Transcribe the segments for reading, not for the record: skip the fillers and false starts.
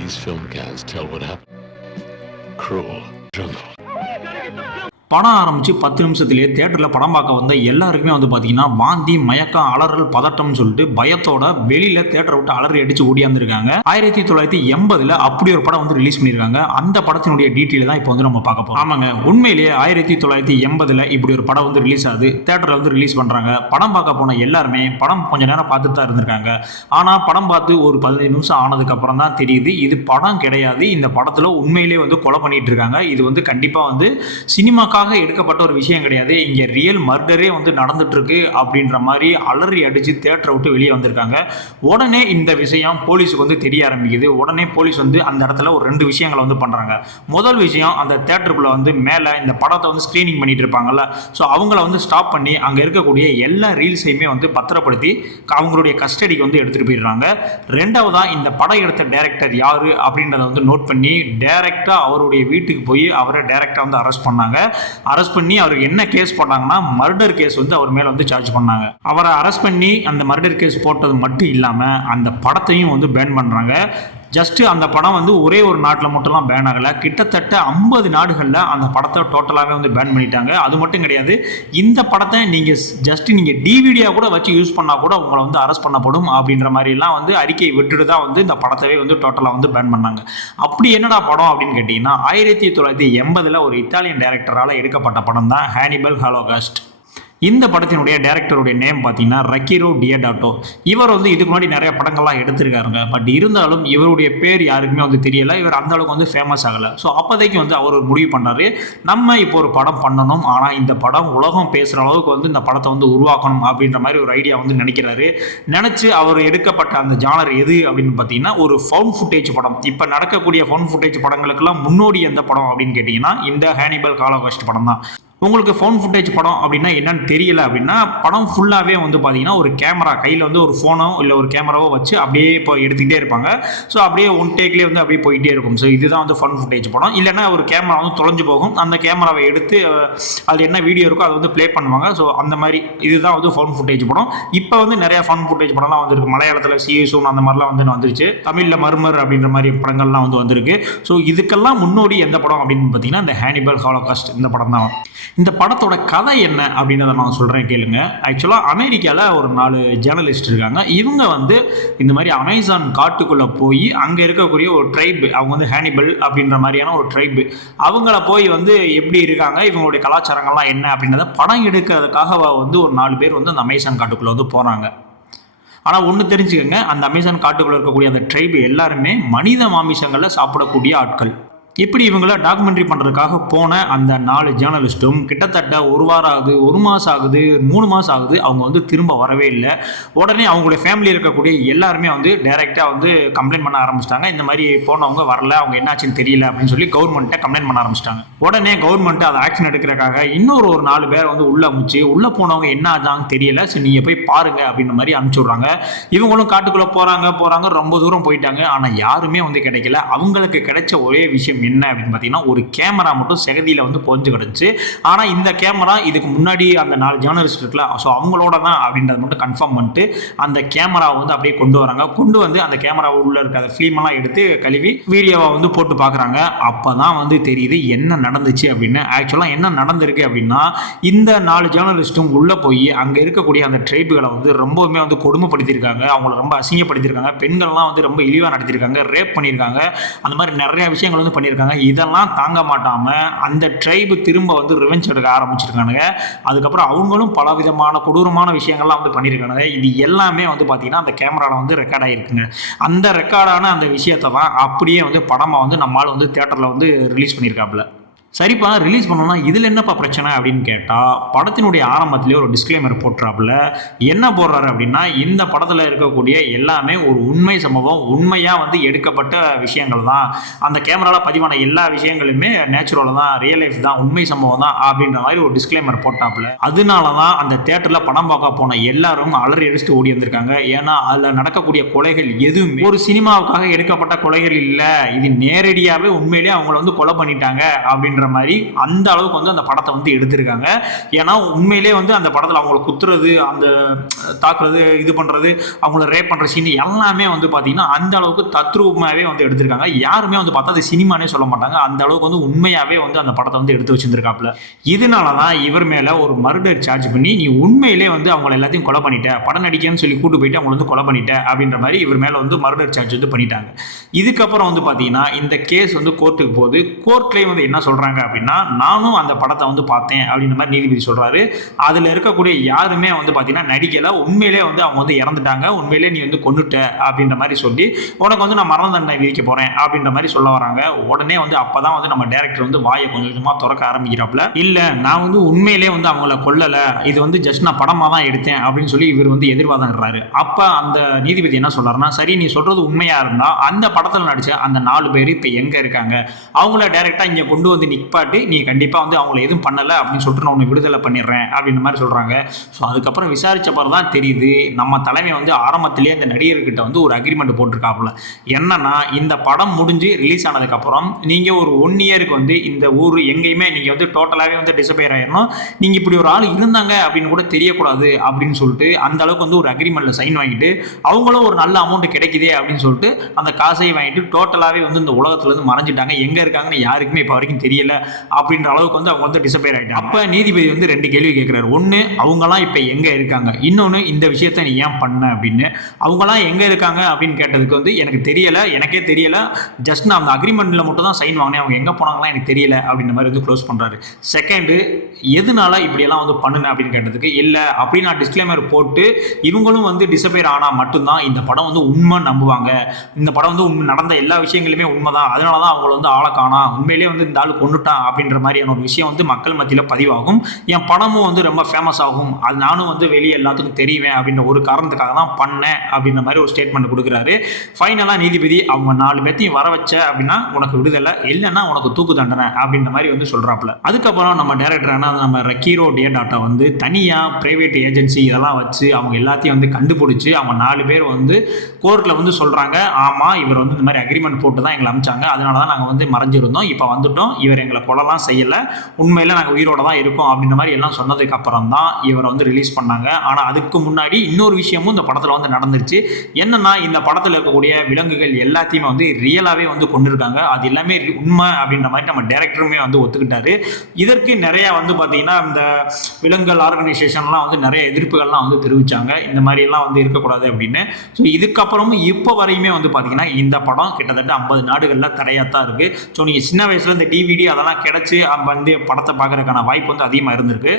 These film cans tell what happened. Cruel jungle. படம் ஆரம்பிச்சு 10 நிமிஷத்துலேயே தேட்டரில் படம் பார்க்க வந்த எல்லாருக்குமே வந்து பார்த்தீங்கன்னா வாந்தி மயக்கம் அலறல் பதட்டம்னு சொல்லிட்டு பயத்தோட வெளியில தேட்டரை விட்டு அலறி அடிச்சு ஓடியாந்துருக்காங்க. 1980 அப்படி ஒரு படம் வந்து ரிலீஸ் பண்ணியிருக்காங்க. அந்த படத்தினுடைய டீட்டெயில் தான் இப்போ வந்து நம்ம பார்க்க போறோம். ஆமாங்க, உண்மையிலேயே 1980 இப்படி ஒரு படம் வந்து ரிலீஸ் ஆகுது. தேட்டரில் வந்து ரிலீஸ் பண்றாங்க. படம் பார்க்க போன எல்லாருமே படம் கொஞ்ச நேரம் பார்த்துட்டு தான் இருந்திருக்காங்க. ஆனால் படம் பார்த்து ஒரு 15 நிமிஷம் ஆனதுக்கு அப்புறம் தான் தெரியுது இது படம் கிடையாது. இந்த படத்தில் உண்மையிலேயே வந்து கொலை பண்ணிட்டு இருக்காங்க. இது வந்து கண்டிப்பாக வந்து சினிமாக்காக எடுக்கப்பட்ட ஒரு விஷயம் கிடையாது. இங்க ரியல் மர்டரே வந்து நடந்துட்டு இருக்கு அப்படின்ற மாதிரி அலறி அடிச்சு தியேட்டரை விட்டு வெளியே வந்திருக்காங்க. உடனே இந்த விஷயம் போலீஸுக்கு வந்து தெரிய ஆரம்பிக்குது. உடனே போலீஸ் வந்து அந்த இடத்துல ஒரு 2 விஷயங்களை வந்து பண்றாங்க. முதல் விஷயம், அந்த தியேட்டருக்குள்ள வந்து மேல இந்த படத்தை வந்து ஸ்கிரீனிங் பண்ணிட்டு இருப்பாங்கல்ல, ஸோ அவங்கள வந்து ஸ்டாப் பண்ணி அங்க இருக்கக்கூடிய எல்லா ரீல்ஸையுமே வந்து பத்திரப்படுத்தி அவங்களுடைய கஸ்டடிக்கு வந்து எடுத்துட்டு போயிடுறாங்க. ரெண்டாவதா, இந்த படம் எடுத்த டைரக்டர் யாரு அப்படின்றத வந்து நோட் பண்ணி டைரக்டா அவருடைய வீட்டுக்கு போய் அவரை டைரக்டா வந்து அரெஸ்ட் பண்ணாங்க. அரெஸ்ட் பண்ணி அவருக்கு என்ன கேஸ் போட்டாங்கன்னா மர்டர் கேஸ் வந்து அவர் மேல வந்து சார்ஜ் பண்ணாங்க. அவரை அரெஸ்ட் பண்ணி அந்த மர்டர் கேஸ் போட்டது மட்டும் இல்லாம அந்த படத்தையும் வந்து பேன் பண்றாங்க. ஜஸ்ட் அந்த படம் வந்து ஒரே ஒரு நாட்டில் மட்டும்லாம் பேன் ஆகலை, கிட்டத்தட்ட 50 நாடுகளில் அந்த படத்தை டோட்டலாகவே வந்து பேன் பண்ணிட்டாங்க. அது மட்டும் கிடையாது, இந்த படத்தை நீங்கள் டிவிடியாக கூட வச்சு யூஸ் பண்ணால் கூட உங்களை வந்து அரெஸ்ட் பண்ணப்படும் அப்படின்ற மாதிரிலாம் வந்து அறிக்கை விட்டுட்டு தான் வந்து இந்த படத்தவே வந்து டோட்டலாக வந்து பேன் பண்ணாங்க. அப்படி என்னடா படம் அப்படின்னு கேட்டிங்கன்னா 1980 ஒரு இத்தாலியன் டைரக்டரால் எடுக்கப்பட்ட படம் தான் ஹானிபல் ஹாலோகாஸ்ட். இந்த படத்தினுடைய டைரக்டருடைய நேம் பார்த்தீங்கன்னா ரக்கிரோ டியோடாட்டோ. இவர் வந்து இதுக்கு முன்னாடி நிறைய படங்கள்லாம் எடுத்திருக்காருங்க. பட் இருந்தாலும் இவருடைய பேர் யாருக்குமே வந்து தெரியல. இவர் அந்த அளவுக்கு வந்து ஃபேமஸ் ஆகலை. ஸோ அப்போதைக்கு வந்து அவர் ஒரு முடிவு பண்ணாரு, நம்ம இப்போ ஒரு படம் பண்ணணும், ஆனால் இந்த படம் உலகம் பேசுகிற அளவுக்கு வந்து இந்த படத்தை வந்து உருவாக்கணும் அப்படின்ற மாதிரி ஒரு ஐடியா வந்து நினைக்கிறாரு. நினச்சி அவர் எடுக்கப்பட்ட அந்த ஜானர் எது அப்படின்னு பார்த்தீங்கன்னா ஒரு ஃபவுண்ட் ஃபுட்டேஜ் படம். இப்போ நடக்கக்கூடிய ஃபவுண்ட் ஃபுட்டேஜ் படங்களுக்கெல்லாம் முன்னோடி எந்த படம் அப்படின்னு கேட்டிங்கன்னா இந்த ஹானிபல் ஹாலோகாஸ்ட் படம் தான். உங்களுக்கு ஃபவுண்ட் ஃபுட்டேஜ் படம் அப்படின்னா என்னன்னு தெரியல அப்படின்னா, படம் ஃபுல்லாகவே வந்து பார்த்தீங்கன்னா ஒரு கேமரா கையில் வந்து ஒரு ஃபோனோ இல்லை ஒரு கேமராவோ வச்சு அப்படியே இப்போ எடுத்துக்கிட்டே இருப்பாங்க. ஸோ அப்படியே ஒன் டேக்லேயே வந்து அப்படியே போயிட்டே இருக்கும். ஸோ இதுதான் வந்து ஃபவுண்ட் ஃபுட்டேஜ் படம். இல்லைன்னா ஒரு கேமரா வந்து தொலைஞ்சு போகும், அந்த கேமராவை எடுத்து அது என்ன வீடியோ இருக்கோ அதை வந்து ப்ளே பண்ணுவாங்க. ஸோ அந்த மாதிரி இதுதான் வந்து ஃபவுண்ட் ஃபுட்டேஜ் படம். இப்போ வந்து நிறையா ஃபவுண்ட் ஃபுட்டேஜ் படம்லாம் வந்துருக்கு. மலையாளத்தில் சீசூன் அந்த மாதிரிலாம் வந்து வந்துருச்சு. தமிழில் மர்மர் அப்படின்ற மாதிரி படங்கள்லாம் வந்து வந்திருக்கு. ஸோ இதுக்கெல்லாம் முன்னோடி எந்த படம் அப்படின்னு பார்த்தீங்கன்னா இந்த ஹானிபல் ஹாலோகாஸ்ட் இந்த படம் தான். இந்த படத்தோட கதை என்ன அப்படின்றத நான் சொல்கிறேன் கேளுங்க. ஆக்சுவலாக அமெரிக்காவில் ஒரு 4 ஜேர்னலிஸ்ட் இருக்காங்க. இவங்க வந்து இந்த மாதிரி அமேசான் காட்டுக்குள்ளே போய் அங்கே இருக்கக்கூடிய ஒரு ட்ரைப், அவங்க வந்து ஹானிபல் அப்படின்ற மாதிரியான ஒரு ட்ரைப், அவங்கள போய் வந்து எப்படி இருக்காங்க, இவங்களுடைய கலாச்சாரங்கள்லாம் என்ன அப்படின்றத படம் எடுக்கிறதுக்காக வந்து ஒரு 4 பேர் வந்து அந்த அமேசான் காட்டுக்குள்ளே வந்து போகிறாங்க. ஆனால் ஒன்று தெரிஞ்சுக்கோங்க, அந்த அமேசான் காட்டுக்குள்ளே இருக்கக்கூடிய அந்த ட்ரைப் எல்லாருமே மனித மாமிசங்களில் சாப்பிடக்கூடிய ஆட்கள். இப்படி இவங்கள டாக்குமெண்ட்ரி பண்ணுறதுக்காக போன அந்த 4 ஜேர்னலிஸ்ட்டும் கிட்டத்தட்ட 1 வாரம் ஆகுது, 1 மாதம் ஆகுது, 3 மாதம் ஆகுது, அவங்க வந்து திரும்ப வரவே இல்லை. உடனே அவங்களுடைய ஃபேமிலி இருக்கக்கூடிய எல்லாருமே வந்து டைரெக்டாக வந்து கம்ப்ளைண்ட் பண்ண ஆரம்பிச்சிட்டாங்க. இந்த மாதிரி போனவங்க வரல, அவங்க என்னாச்சுன்னு தெரியல அப்படின்னு சொல்லி கவர்மெண்ட்டை கம்ப்ளைண்ட் பண்ண ஆரம்பிச்சிட்டாங்க. உடனே கவர்மெண்ட் அதை ஆக்ஷன் எடுக்கிறதுக்காக இன்னொரு 4 பேர் வந்து உள்ளே அமுச்சு, உள்ளே போனவங்க என்ன ஆச்சான்னு தெரியல, சரி நீங்கள் போய் பாருங்க அப்படின்ற மாதிரி அனுப்பிச்சி விட்றாங்க. இவங்களும் காட்டுக்குள்ளே போகிறாங்க, ரொம்ப தூரம் போயிட்டாங்க. ஆனால் யாருமே வந்து கிடைக்கல. அவங்களுக்கு கிடைச்ச ஒரே விஷயம் என்ன அப்படின்னு பார்த்தீங்கன்னா ஒரு கேமரா மட்டும் செகதியில் வந்து பொறிஞ்சு கிடந்துச்சு. ஆனால் இந்த கேமரா இதுக்கு முன்னாடி அந்த 4 ஜேர்னலிஸ்ட் இருக்குல்ல, ஸோ அவங்களோட தான் அப்படின்றத மட்டும் கன்ஃபார்ம் பண்ணிட்டு அந்த கேமராவை வந்து அப்படியே கொண்டு வராங்க. கொண்டு வந்து அந்த கேமரா உள்ள இருக்க அந்த ஃபிலிமெல்லாம் எடுத்து கழுவி வீடியோவை வந்து போட்டு பார்க்குறாங்க. அப்போ தான் வந்து தெரியுது என்ன நடந்துச்சு அப்படின்னு. ஆக்சுவலாக என்ன நடந்திருக்கு அப்படின்னா, இந்த 4 ஜேர்னலிஸ்ட்டும் உள்ளே போய் அங்கே இருக்கக்கூடிய அந்த ட்ரைபுகளை வந்து ரொம்பவுமே வந்து கொடுமைப்படுத்தியிருக்காங்க. அவங்கள ரொம்ப அசிங்கப்படுத்தியிருக்காங்க. பெண்கள்லாம் வந்து ரொம்ப இழிவாக நடத்தியிருக்காங்க, ரேப் பண்ணியிருக்காங்க. அந்த மாதிரி நிறைய விஷயங்கள் வந்து பண்ணியிருக்காங்க. இதெல்லாம் தாங்க மாட்டாம அந்த ட்ரைபு திரும்ப வந்து ரிவெஞ்ச் எடுக்க ஆரம்பிச்சிருக்கானுங்க. அதுக்கப்புறம் அவங்களும் பல விதமான கொடூரமான விஷயங்கள்லாம் வந்து பண்ணியிருக்கானுங்க. இது எல்லாமே வந்து பார்த்தீங்கன்னா அந்த கேமராவில் வந்து ரெக்கார்ட் ஆகிருக்குங்க. அந்த ரெக்கார்டான அந்த விஷயத்தை தான் அப்படியே வந்து படமாக வந்து நம்மளால் வந்து தியேட்டரில் வந்து ரிலீஸ் பண்ணியிருக்காப்புல. சரிப்பா, ரிலீஸ் பண்ணோம்னா இதில் என்னப்பா பிரச்சனை அப்படின்னு கேட்டால், படத்தினுடைய ஆரம்பத்திலே ஒரு டிஸ்க்ளைமர் போட்டுறாப்புல. என்ன போடுறாரு அப்படின்னா, இந்த படத்தில் இருக்கக்கூடிய எல்லாமே ஒரு உண்மை சம்பவம், உண்மையாக வந்து எடுக்கப்பட்ட விஷயங்கள் தான், அந்த கேமராவில் பதிவான எல்லா விஷயங்களுமே நேச்சுரல் தான், ரியல் லைஃப் தான், உண்மை சம்பவம் தான் அப்படின்ற மாதிரி ஒரு டிஸ்க்ளைமர் போட்டாப்புல. அதனால தான் அந்த தியேட்டரில் படம் பார்க்க போன எல்லாரும் அலறி அடிச்சுட்டு ஓடி வந்திருக்காங்க. ஏன்னா அதில் நடக்கக்கூடிய கொலைகள் எதுவுமே ஒரு சினிமாவுக்காக எடுக்கப்பட்ட கொலைகள் இல்லை, இது நேரடியாகவே உண்மையிலேயே அவங்கள வந்து கொலை பண்ணிட்டாங்க அப்படின்ற அப்படின்ற மாதிரி அந்த அளவுக்கு வந்து அந்த படத்தை வந்து எடுத்திருக்காங்க. ஏன்னா உண்மையிலே வந்து அந்த படத்தில் அவங்களை குத்துறது, அந்த தாக்குறது, இது பண்ணுறது, அவங்கள ரேப் பண்ணுற சீன் எல்லாமே வந்து பார்த்தீங்கன்னா அந்த அளவுக்கு தத்ரூபமாகவே வந்து எடுத்திருக்காங்க. யாருமே வந்து பார்த்தா அது சினிமானே சொல்ல மாட்டாங்க. அந்த அளவுக்கு வந்து உண்மையாகவே வந்து அந்த படத்தை வந்து எடுத்து வச்சிருந்திருக்காப்புல. இதனால தான் இவர் மேலே ஒரு மர்டர் சார்ஜ் பண்ணி நீ உண்மையிலே வந்து அவங்களை எல்லாத்தையும் கொலை பண்ணிட்ட, படம் நடிக்கன்னு சொல்லி கூட்டு போயிட்டு அவங்களை வந்து கொலை பண்ணிட்ட அப்படின்ற மாதிரி இவர் மேலே வந்து மர்டர் சார்ஜ் வந்து பண்ணிட்டாங்க. இதுக்கப்புறம் வந்து பார்த்தீங்கன்னா இந்த கேஸ் வந்து கோர்ட்டுக்கு போகுது. கோர்ட்லேயே வந்து என்ன சொல்கிறாங்க அப்படின்னா, நானும் அந்த படத்தை வந்து பார்த்தேன் அப்படின்ற மாதிரி நீதிபதி சொல்கிறாரு. அதில் இருக்கக்கூடிய யாருமே வந்து பார்த்தீங்கன்னா நடிக்கலை, உண்மையிலே வந்து அவங்க வந்து இறந்துட்டாங்க, உண்மையிலே நீ வந்து கொன்னுட்ட அப்படின்ற மாதிரி சொல்லி உனக்கு வந்து நான் மரண தண்டனை விதிக்க போகிறேன் அப்படின்ற மாதிரி சொல்ல வராங்க. உடனே வந்து அப்போ தான் வந்து நம்ம டேரக்டர் வந்து வாயை கொஞ்சம் கொஞ்சமாக திறக்க ஆரம்பிக்கிறாப்புல. இல்லை நான் வந்து உண்மையிலே வந்து அவங்கள கொல்லலை, இது வந்து ஜஸ்ட் நான் படமாக தான் எடுத்தேன் அப்படின்னு சொல்லி இவர் வந்து எதிர்வாதம்றாரு. அப்போ அந்த நீதிபதி என்ன சொல்றாருன்னா, சரி நீ சொல்றது உண்மையா இருந்தா அந்த படத்தில் நடிச்ச அந்த 4 பேர் இப்போ எங்க இருக்காங்க, அவங்கள டைரக்டா இங்க கொண்டு வந்து நிப்பாட்டி நீ கண்டிப்பா வந்து அவங்கள எதுவும் பண்ணல அப்படின்னு சொல்லிட்டு நான் உன்னை விடுதலை பண்ணிடுறேன் அப்படின்ற மாதிரி சொல்றாங்க. ஸோ அதுக்கப்புறம் விசாரிச்ச பிறகு தான் தெரியுது நம்ம தலைமை வந்து ஆரம்பத்திலேயே அந்த நடிகர்கிட்ட வந்து ஒரு அக்ரிமெண்ட் போட்டிருக்காப்புல. என்னன்னா இந்த படம் முடிஞ்சு ரிலீஸ் ஆனதுக்கப்புறம் நீங்க ஒரு 1 இயருக்கு வந்து இந்த ஊர் எங்கேயுமே நீங்க வந்து டோட்டலாகவே வந்து டிசப்பேர் ஆயிடணும், நீங்க இப்படி ஒரு ஆள் இருந்தாங்க அப்படின்னு கூட தெரியக்கூடாது அப்படின்னு சொல்லிட்டு அந்த அளவுக்கு வந்து ஒரு அக்ரிமெண்ட்ல சைன் வாங்கிட்டு அவங்களும் ஒரு நல்ல அமௌண்ட் கிடைக்குதே அப்படின்னு சொல்லிட்டு அந்த காசையை வாங்கிட்டு டோட்டலாகவே வந்து இந்த உலகத்துல இருந்து மறைஞ்சிட்டாங்க. எங்க இருக்காங்கன்னு யாருக்குமே இப்போ வரைக்கும் தெரியல அப்படின்ற அளவுக்கு வந்து அவங்க வந்து டிசப்பேர் ஆயிட்டாங்க. அப்ப நீதிபதி வந்து 2 கேள்வி கேட்கிறாரு. ஒன்னு, அவங்கலாம் இப்போ எங்க இருக்காங்க, இன்னொன்னு இந்த விஷயத்த நீ ஏன் பண்ண அப்படின்னு. அவங்கலாம் எங்க இருக்காங்க அப்படின்னு கேட்டதுக்கு வந்து எனக்கு தெரியல, எனக்கே தெரியல, ஜஸ்ட் நான் அந்த அக்ரிமெண்ட்ல மட்டும் தான் சைன் வாங்கினேன், அவங்க எங்க போனாங்களா எனக்கு தெரியல அப்படின்ற மாதிரி வந்து க்ளோஸ் பண்றாரு. செகண்ட், எதனால இப்படியெல்லாம் வந்து பண்ணுன அப்படின்னு கேட்டதுக்கு இல்ல அப்படி நான் டிஸ்க்ளைமர் போட்டு இவங்களும் வந்து டிசப்பேர் ஆனா மட்டும்தான் இந்த படம் வந்து உண்மை நம்புவாங்க, இந்த படம் வந்து நடந்த எல்லா விஷயங்களுமே உண்மைதான், அதனாலதான் அவங்க வந்து ஆளை காணா, உண்மையிலேயே வந்து இந்த ஆள் கொண்டுட்டான் அப்படின்ற மாதிரியான ஒரு விஷயம் வந்து மக்கள் மத்தியில் பதிவாகும், என் படமும் வந்து ரொம்ப ஃபேமஸ் ஆகும், அது நானும் வந்து வெளியே எல்லாத்துக்கும் தெரியுவேன் அப்படின்ற ஒரு காரணத்துக்காக தான் பண்ணேன் அப்படின்ற மாதிரி ஒரு ஸ்டேட்மெண்ட் கொடுக்குறாரு. ஃபைனலா நீதிபதி அவங்க 4 பேர்த்தையும் வர வச்ச அப்படின்னா உனக்கு விடுதலை, இல்லைன்னா உனக்கு தூக்கு தண்டனை அப்படின்ற மாதிரி வந்து சொல்றாப்புல. அதுக்கப்புறம் நம்ம டைரக்டரான நம்ம ரக்கீரோ டியோடாட்டா வந்து தனியா பிரைவேட் ஏஜென்சி இதெல்லாம் வச்சு அவங்க எல்லாத்தையும் வந்து கண்டுபிடிச்சு அவங்க 4 பேர் வந்து கோர்ட்ல வந்து சொல்றாங்க, ஆமா இவர் வந்து இந்த மாதிரி அக்ரிமெண்ட் போட்டு தான் எங்களை அமிச்சாங்க, அதனால தான் நாங்கள் வந்து மறைஞ்சிருந்தோம், இப்போ வந்துட்டோம், இவர் எங்களை கொலைலாம் செய்யல, உண்மையில நாங்கள் உயிரோட தான் இருக்கோம் அப்படின்ற மாதிரி எல்லாம் சொன்னதுக்கு அப்புறம் தான் இவரை வந்து ரிலீஸ் பண்ணாங்க. ஆனால் அதுக்கு முன்னாடி இன்னொரு விஷயமும் இந்த படத்தில் வந்து நடந்துருச்சு. என்னன்னா இந்த படத்தில் இருக்கக்கூடிய விலங்குகள் எல்லாத்தையுமே வந்து ரியலாகவே வந்து கொண்டிருக்காங்க, அது எல்லாமே உண்மை அப்படின்ற மாதிரி நம்ம டைரக்டருமே வந்து ஒத்துக்கிட்டாரு. இதற்கு நிறைய வந்து பார்த்தீங்கன்னா இந்த விலங்குகள் ஆர்கனைசேஷன்லாம் வந்து நிறைய எதிர்ப்புகள்லாம் வந்து தெரிவிச்சாங்க, இந்த மாதிரி எல்லாம் வந்து இருக்கக்கூடாது அப்படின்னு. ஸோ இதுக்கப்புறமும் இப்போ வரையுமே வந்து பார்த்தீங்கன்னா இந்த படம் கிட்டத்தட்ட 50 நாடுகளில் தடையாத்தான் இருக்கு. ஸோ நீங்கள் சின்ன வயசுல இந்த டிவிடி அதெல்லாம் கிடைச்சி வந்து படத்தை பார்க்கறதுக்கான வாய்ப்பு வந்து அதிகமாக இருந்திருக்கு.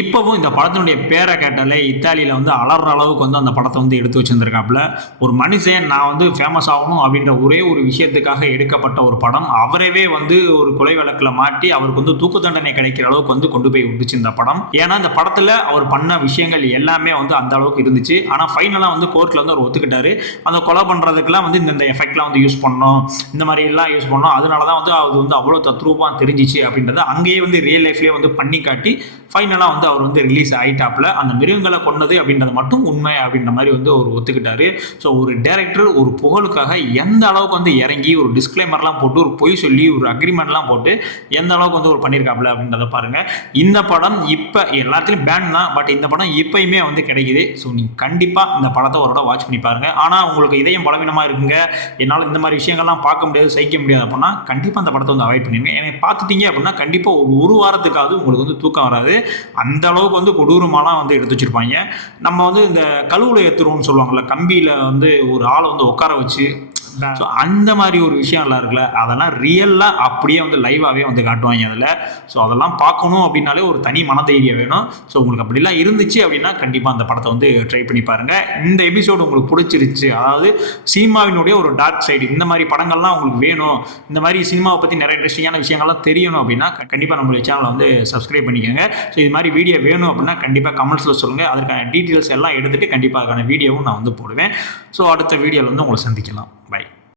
இப்போவும் இந்த படத்தினுடைய பேரை கேட்டாலே இத்தாலியில் வந்து அலற அளவுக்கு வந்து அந்த படத்தை வந்து எடுத்து வச்சிருந்திருக்காப்புல. ஒரு மனுஷன் நான் வந்து ஃபேமஸ் ஆகணும் அப்படின்ற ஒரே ஒரு விஷயத்துக்காக எடுக்கப்பட்ட ஒரு படம், அவரவே வந்து ஒரு கொலை வழக்கில் மாட்டி அவருக்கு வந்து தூக்கு தண்டனை கிடைக்கிற அளவுக்கு வந்து கொண்டு போய் விட்டுச்சு இந்த படம். ஏன்னா இந்த படத்தில் அவர் பண்ண விஷயங்கள் எல்லாமே வந்து அந்த அளவுக்கு இருந்துச்சு. ஆனால் ஃபைனலாக வந்து கோர்ட்டில் வந்து அவர் ஒத்துக்கிட்டாரு, அந்த கொலை பண்ணுறதுக்கெல்லாம் வந்து இந்த எஃபெக்ட்லாம் வந்து யூஸ் பண்ணோம், இந்த மாதிரி எல்லாம் யூஸ் பண்ணோம், அதனால தான் வந்து அது வந்து அவ்வளோ தத்ரூபமாக தெரிஞ்சிச்சு அப்படின்றத அங்கேயே வந்து ரியல் லைஃப்லேயே வந்து பண்ணி காட்டி ஃபைனலாக வந்து அவர் வந்து ரிலீஸ் ஆகிட்டாப்புல. அந்த மிருகங்களை கொன்னது அப்படின்றது மட்டும் உண்மை அப்படின்ற மாதிரி வந்து அவர் ஒத்துக்கிட்டாரு. ஸோ ஒரு டைரக்டர் ஒரு புகழுக்காக எந்த அளவுக்கு வந்து இறங்கி ஒரு டிஸ்க்ளைமர்லாம் போட்டு ஒரு பொய் சொல்லி ஒரு அக்ரிமெண்ட்லாம் போட்டு எந்த அளவுக்கு வந்து ஒரு பண்ணியிருக்காப்புல அப்படின்றத பாருங்க. இந்த படம் இப்போ எல்லாத்துலேயும் பேன் தான், பட் இந்த படம் இப்பயுமே வந்து கிடைக்குது. ஸோ நீங்கள் கண்டிப்பாக இந்த படத்தை ஒரு வாட்ச் பண்ணி பாருங்க. ஆனால் உங்களுக்கு இதயம் பலவீனமாக இருக்குங்க, என்னால் இந்த மாதிரி விஷயங்கள்லாம் பார்க்க முடியாது, சகிக்க முடியாது அப்படின்னா கண்டிப்பாக அந்த படத்தை வந்து அவாய்ட் பண்ணிடுங்க. எனக்கு பார்த்துட்டீங்க அப்படின்னா கண்டிப்பாக ஒரு வாரத்துக்காவது உங்களுக்கு வந்து தூக்கம் வராது, அந்த அளவுக்கு வந்து கொடூரமாலாம் வந்து எடுத்து வச்சிருப்பாங்க. நம்ம வந்து இந்த கழுவுல ஏற்றுருவோம்னு சொல்லுவாங்கள்ல, கம்பியில் வந்து ஒரு ஆளை வந்து உட்கார வச்சு, ஸோ அந்த மாதிரி ஒரு விஷயம்லாம் இருக்குல்ல, அதெல்லாம் ரியலாக அப்படியே வந்து லைவாகவே வந்து காட்டுவாங்க அதில். ஸோ அதெல்லாம் பார்க்கணும் அப்படின்னாலே ஒரு தனி மனதைரியம் வேணும். ஸோ உங்களுக்கு அப்படிலாம் இருந்துச்சு அப்படின்னா கண்டிப்பாக அந்த படத்தை வந்து ட்ரை பண்ணி பாருங்கள். இந்த எபிசோடு உங்களுக்கு பிடிச்சிருச்சு, அதாவது சினிமாவினுடைய ஒரு டார்க் சைடு, இந்த மாதிரி படங்கள்லாம் உங்களுக்கு வேணும், இந்த மாதிரி சினிமாவை பற்றி நிறைய இன்ட்ரெஸ்டிங்கான விஷயங்கள்லாம் தெரியணும் அப்படின்னா கண்டிப்பாக நம்மளுடைய சேனலை வந்து சப்ஸ்கிரைப் பண்ணிக்கோங்க. ஸோ இது மாதிரி வீடியோ வேணும் அப்படின்னா கண்டிப்பாக கமெண்ட்ஸில் சொல்லுங்கள், அதற்கான டீட்டெயில்ஸ் எல்லாம் எடுத்துகிட்டு கண்டிப்பாக அதுக்கான வீடியோவும் நான் வந்து போடுவேன். ஸோ அடுத்த வீடியோவில் வந்து உங்களை சந்திக்கலாம்.